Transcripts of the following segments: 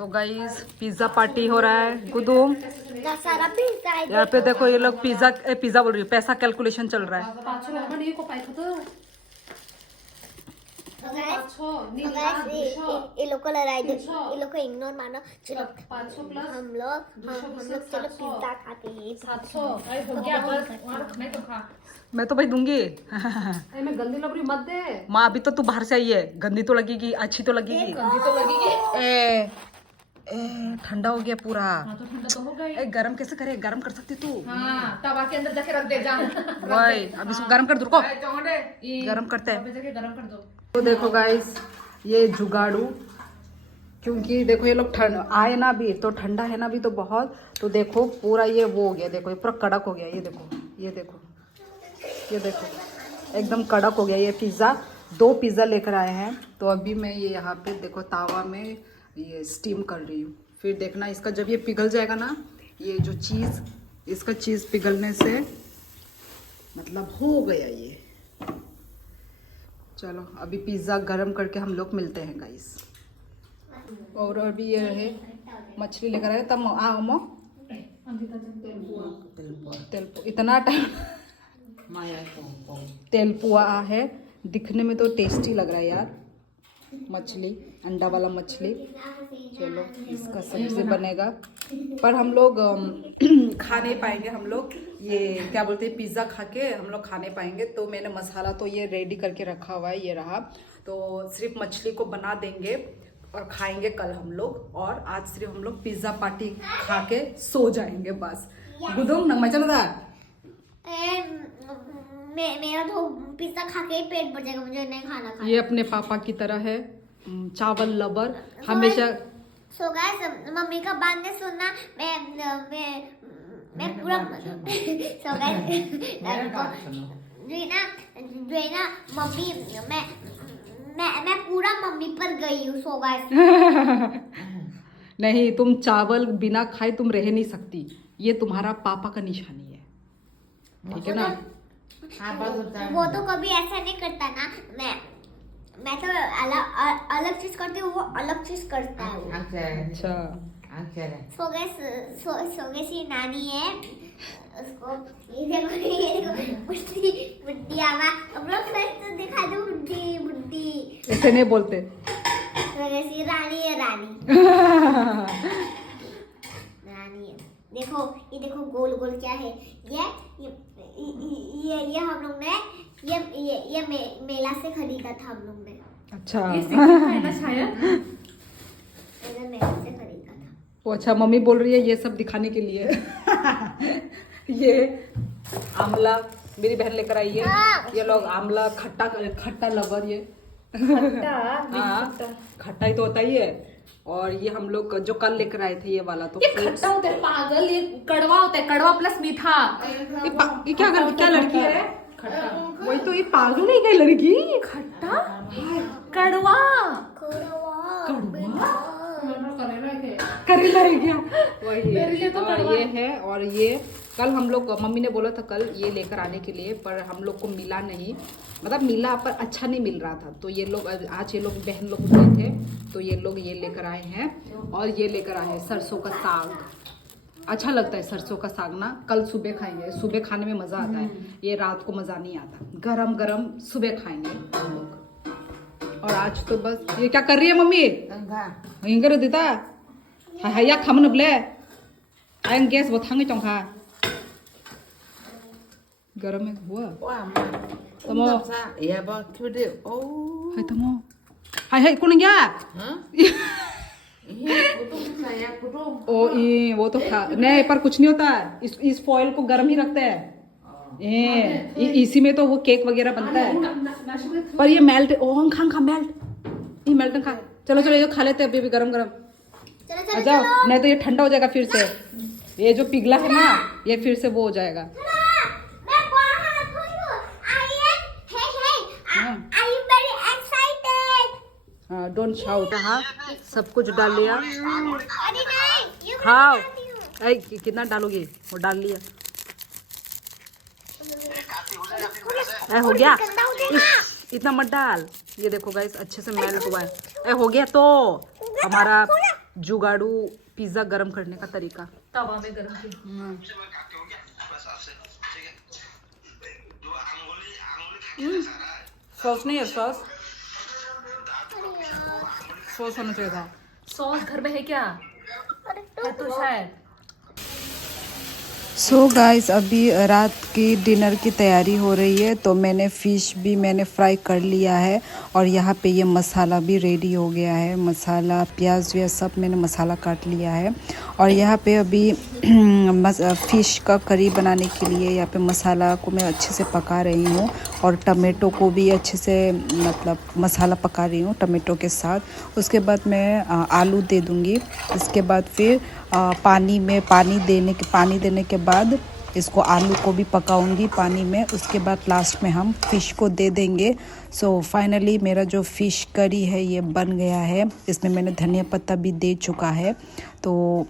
तो guys pizza party हो रहा है गुदुम। सारा पिज्जा है। यहाँ पे देखो ये लोग पिज्जा बोल रही है, पैसा कैलकुलेशन चल रहा है। ये लोग को लड़ाई दे, ये लोग को इग्नोर मानो। चलो हम लोग चलो पिज्जा खाते हैं। मैं तो भाई दूंगी। मैं गंदी लबड़ी मत दे। माँ अभी तो तू बाहर से आई है, गंदी तो लगेगी, अच्छी तो लगेगी। ठंडा हो गया पूरा। हाँ तो ठंडा तो हो गई। गरम कैसे करे, गरम कर सकती तू। हाँ तवा के अंदर जाके रख दे जा। वही अब इसको गरम कर दो, रुको गरम करते हैं। जाके गरम कर दो। तो देखो गाइस ये जुगाड़ू, क्योंकि देखो ये लोग ठंड आए ना भी तो ठंडा है ना भी तो बहुत, तो देखो पूरा ये वो हो गया, देखो ये पूरा कड़क हो गया। ये देखो ये देखो ये देखो एकदम कड़क हो गया ये पिज़्ज़ा। 2 पिज़्ज़ा लेकर आए हैं, तो अभी मैं ये यहाँ पे देखो तावा में ये स्टीम कर रही हूँ। फिर देखना इसका जब ये पिघल जाएगा ना, ये जो चीज़, इसका चीज़ पिघलने से मतलब हो गया ये। चलो अभी पिज़्ज़ा गरम करके हम लोग मिलते हैं गाइस। और अभी ये रहे मछली लेकर आए तब आओ तेल इतना टाइम तेल पुआ है, दिखने में तो टेस्टी लग रहा है यार। मछली अंडा वाला मछली, चलो इसका सब्जी बनेगा, पर हम लोग खा नहीं पाएंगे। हम लोग ये क्या बोलते हैं पिज़्ज़ा खा के हम लोग खा नहीं पाएंगे, तो मैंने मसाला तो ये रेडी करके रखा हुआ है, ये रहा। तो सिर्फ मछली को बना देंगे और खाएंगे कल हम लोग, और आज सिर्फ हम लोग पिज़्ज़ा पार्टी खा के सो जाएंगे बस। गुदुम नंग मचा लगा मेरा तो पिज्जा खा के ही पेट भर जाएगा, मुझे नहीं खाना। ये अपने पापा की तरह है, चावल लवर हमेशा। सो गाइस मम्मी का बात नहीं सुनना। मैं पूरा सो गाइस जो है ना मम्मी, मैं पूरा मम्मी पर गई हूँ। सो गाइस नहीं, तुम चावल बिना खाए तुम रह नहीं सकती, ये तुम्हारा पापा का निशानी है, ठीक है ना। वो तो कभी ऐसा नहीं करता ना। मैं तो अलग चीज करती हूँ, वो अलग चीज करता है। अच्छा सो गैस ये नानी है, उसको ये देखो बुड्ढी आवा। अब लोग तो दिखा दो बुड्ढी ऐसे नहीं बोलते। सो गैस ये रानी है, रानी है। देखो गोल गोल क्या है ये हम लोग ने ये मेला से खरीदा था हम लोग ने। अच्छा है ना शायद। मेला से खरीदा था। वो अच्छा मम्मी बोल रही है ये सब दिखाने के लिए। ये आंवला मेरी बहन लेकर आई है, ये लोग आंवला खट्टा लवर, ये हाँ खट्टा ही तो होता ही है। और ये हम लोग जो कल लेकर आए थे ये वाला, तो ये खट्टा होता है पागल, ये कड़वा होता है, कड़वा प्लस मीठा। ये क्या लड़की है खट्टा, वही तो ये पागल है क्या लड़की। खट्टा कड़वा करेला है क्या, वही मेरे लिए तो और ये है। और ये कल हम लोग मम्मी ने बोला था कल ये लेकर आने के लिए, पर हम लोग को मिला नहीं, मतलब मिला पर अच्छा नहीं मिल रहा था। तो ये लोग आज ये लोग बहन लोग गए थे, तो ये लोग ये लेकर आए हैं। और ये लेकर आए हैं सरसों का साग, अच्छा लगता है सरसों का साग ना। कल सुबह खाएंगे, सुबह खाने में मज़ा आता है, ये रात को मज़ा नहीं आता। गरम गरम सुबह खाएंगे हम लोग। और आज तो बस ये क्या कर रही है मम्मी, हिंगर देता है या खाम नबले आयन गैस वो थांगे चौंखा गरम है हुआ तमो हाय तमो हाय कौन गया ओ ये वो तो खा नहीं, पर कुछ नहीं होता, इस फॉइल को गर्म ही रखते हैं। इसी में तो वो केक वगैरह बनता है, पर ये मेल्ट खा मेल्ट ये मेल्ट खा। चलो ये खा लेते हैं अभी गरम गरम। आ जाओ, नहीं तो ये ठंडा हो जाएगा फिर से, ये जो पिघला है ना ये फिर से वो हो जाएगा। हाँ डोंट शाउट। हाँ सब कुछ डाल लिया, खाओ। कितना डालोगे, वो डाल लिया। हो गया, इतना मत डाल। ये देखो गाइस अच्छे से मेल्ट हुआ है। हो गया तो हमारा जुगाड़ू पिज्जा गरम करने का तरीका। तवा में गरम की। सॉस नहीं है, सॉस होना चाहिए था। सॉस घर में है क्या? है तो शायद। सो गाइस, अभी रात की डिनर की तैयारी हो रही है। तो मैंने फ़िश भी फ्राई कर लिया है और यहाँ पे ये मसाला भी रेडी हो गया है। मसाला, प्याज व्याज सब मैंने मसाला काट लिया है। और यहाँ पे अभी फ़िश का करी बनाने के लिए यहाँ पे मसाला को मैं अच्छे से पका रही हूँ और टमाटो को भी अच्छे से मसाला पका रही हूँ टमाटो के साथ। उसके बाद मैं आलू दे दूँगी। इसके बाद फिर पानी देने के बाद इसको आलू को भी पकाऊंगी पानी में। उसके बाद लास्ट में हम फ़िश को दे देंगे। सो फाइनली मेरा जो फ़िश करी है ये बन गया है। इसमें मैंने धनिया पत्ता भी दे चुका है। तो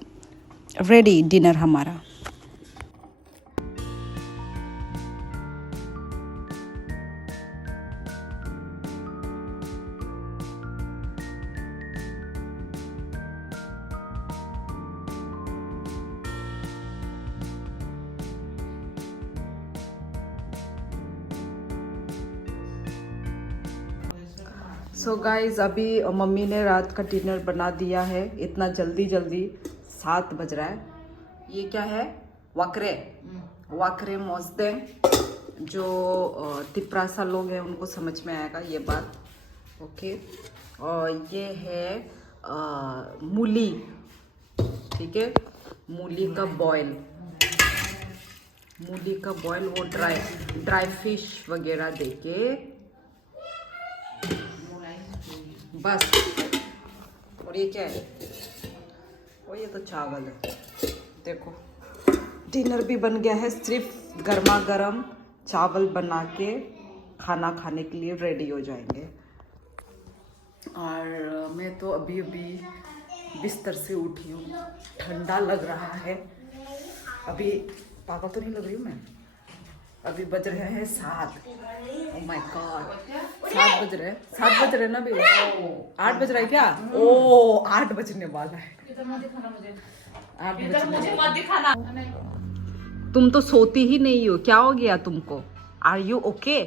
रेडी डिनर हमारा। सो गाइज, अभी मम्मी ने रात का डिनर बना दिया है। इतना जल्दी 7 बज रहा है। ये क्या है? वाकरे मोस्ते। जो तिपरासा लोग हैं उनको समझ में आएगा ये बात। ओके। और ये है मूली, ठीक है, मूली का बॉयल, वो ड्राई फिश वगैरह देके बस। और ये क्या है? और ये तो चावल है। देखो, डिनर भी बन गया है। सिर्फ गर्मा गर्म चावल बना के खाना खाने के लिए रेडी हो जाएंगे। और मैं तो अभी बिस्तर से उठी हूँ। ठंडा लग रहा है। अभी पागल तो नहीं लग रही हूँ मैं? अभी बज रहे हैं 7। ओह माय गॉड, 7 बज रहे ना अभी। 8 बज रहा है क्या? ओह, 8 बजने वाला है। 8 बजने। तुम तो सोती ही नहीं हो, क्या हो गया तुमको? Are you okay?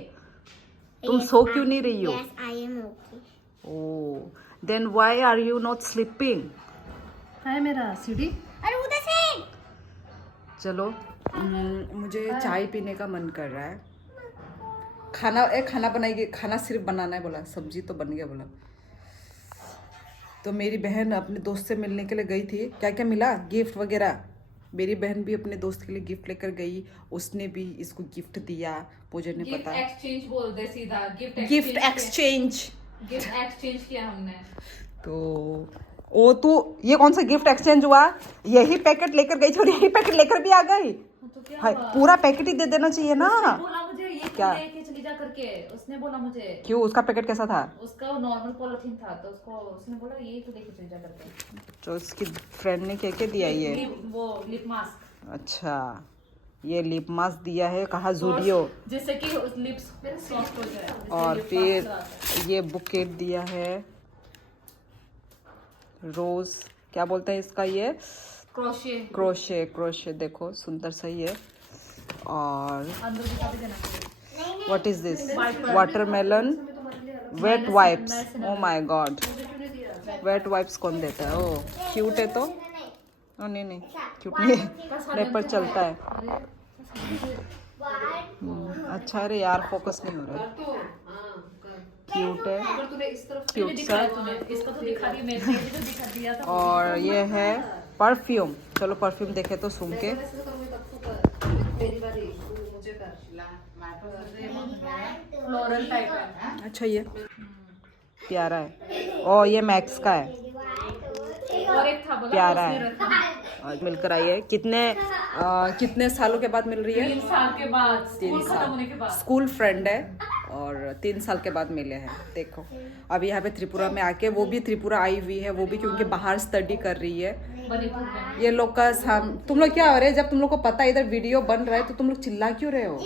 तुम सो क्यों नहीं रही हो? Yes, I am okay. Oh, then why are you not sleeping? है मेरा सीढ़ी। अरे उधर से। चलो, मुझे चाय पीने का मन कर रहा है। खाना बनाएगी। खाना सिर्फ बनाना है बोला, सब्जी तो बन गया बोला। तो मेरी बहन अपने दोस्त से मिलने के लिए गई थी। क्या क्या मिला? गिफ्ट वगैरह। मेरी बहन भी अपने दोस्त के लिए गिफ्ट लेकर गई। उसने भी इसको गिफ्ट दिया। मुझे नहीं पता। एक्सचेंज बोल दे सीधा। गिफ्ट एक्सचेंज किया हमने। तो ओ, तो ये कौन सा गिफ्ट एक्सचेंज हुआ? यही पैकेट लेकर गई थी और यही पैकेट लेकर भी आ गई। तो क्या हाय, पूरा पैकेट ही दे देना चाहिए ना। बोला मुझे ये क्या? लेके चली जा करके। उसने बोला मुझे। क्यों? उसका पैकेट कैसा था? उसका नॉर्मल पॉलिथीन था, तो उसने बोला ये तो लेके चली जा करके। तो उसकी फ्रेंड ने क्या दिया ये? वो लिप मास्क। अच्छा, ये लिप मास्क दिया है। कहा जूडियो, जिससे कि लिप्स सॉफ्ट हो जाए। और फिर ये बुकेट दिया है। रोज क्या बोलते हैं इसका? ये क्रोशे। देखो सुंदर सही है। और what is this? Watermelon wet wipes. Oh my God, wet wipes कौन देता है? ओ क्यूट है। तो नहीं क्यूट नहीं है, रेपर चलता है। अच्छा, अरे यार फोकस नहीं हो रहा है। क्यूट है, क्यूट सा। और ये है परफ्यूम। चलो परफ्यूम देखे तो सूंघ के। फ्लोरल टाइप है। अच्छा, ये प्यारा है। और ये मैक्स का है। और एक था, प्यारा है। आज मिलकर आई है। कितने सालों के बाद मिल रही है? 3 साल के बाद। 3 खत्म होने के साल। बाद। स्कूल फ्रेंड है और 3 साल के बाद मिले हैं। देखो, अभी यहाँ पे त्रिपुरा में आके, वो भी त्रिपुरा आई हुई है, वो भी क्योंकि बाहर स्टडी कर रही है। ये लोग का तुम लोग क्या हो रहे हैं? जब तुम लोग को पता है इधर वीडियो बन रहा है तो तुम लोग चिल्ला क्यों रहे हो?